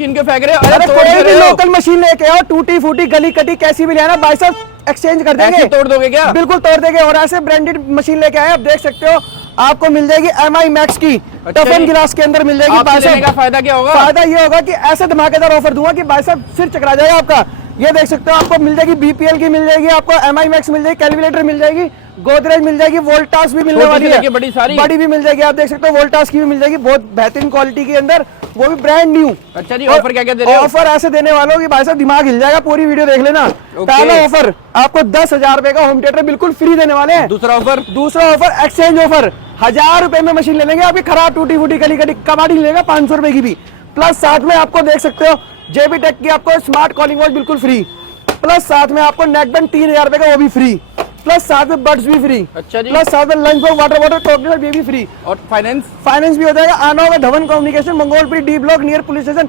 छीन के फेंक रहे हो। अरे तोड़ कोई के भी रहे हो। लोकल मशीन लेके आओ, टूटी फूटी गली कटी कैसी भी ले आना, भाई साहब एक्सचेंज कर देंगे। ऐसे तोड़ दोगे क्या? बिल्कुल तोड़ देंगे। और ऐसे ब्रांडेड मशीन लेके आए, आप देख सकते हो, आपको मिल जाएगी MI मैक्स की, अच्छा टफन जी। गिलास के अंदर मिल जाएगी। आपसे भाई लेने का साहब फायदा क्या होगा? फायदा ये होगा कि ऐसे धमाकेदार ऑफर दूंगा कि भाई साहब सिर चकरा जाएगा आपका। ये देख सकते हो, आपको मिल जाएगी BPL की मिल जाएगी, आपको MI मैक्स मिल जाएगी, कैलकुलेटर मिल जाएगी, गोदरेज मिल जाएगी, वोल्टास भी मिलने छोटी वाली से है, लेके बड़ी सारी? बड़ी भी मिल जाएगी। आप देख सकते हो वोल्टास की भी मिल जाएगी, बहुत बेहतरीन क्वालिटी के अंदर, वो भी ब्रांड न्यू। अच्छा जी, ऑफर क्या क्या दे रहे हो? ऑफर ऐसे देने वालों की भाई साहब दिमाग हिल जाएगा, पूरी वीडियो देख लेना। पहला ऑफर आपको 10,000 रुपए का होम थिएटर बिल्कुल फ्री देने वाले हैं। दूसरा ऑफर? दूसरा ऑफर एक्सचेंज ऑफर, 1000 रुपए में मशीन ले लेंगे, आपकी खराब टूटी फूटी गली कटी कबाड़ी लेगा 500 रुपए की भी। प्लस साथ में आपको देख सकते हो JB टेक की आपको स्मार्ट कॉलिंग वॉच बिल्कुल फ्री, प्लस साथ में आपको नेकबैंड 3000 रुपए का वो भी फ्री, प्लस साथ में बड्स भी फ्री। अच्छा जी। प्लस साथ में लंच बॉक्स, वाटर बॉटल, टॉकलेट ये भी फ्री। और फाइनेंस? फाइनेंस भी हो जाएगा। आना होगा Dhawan communication, Mangolpuri D block near police station.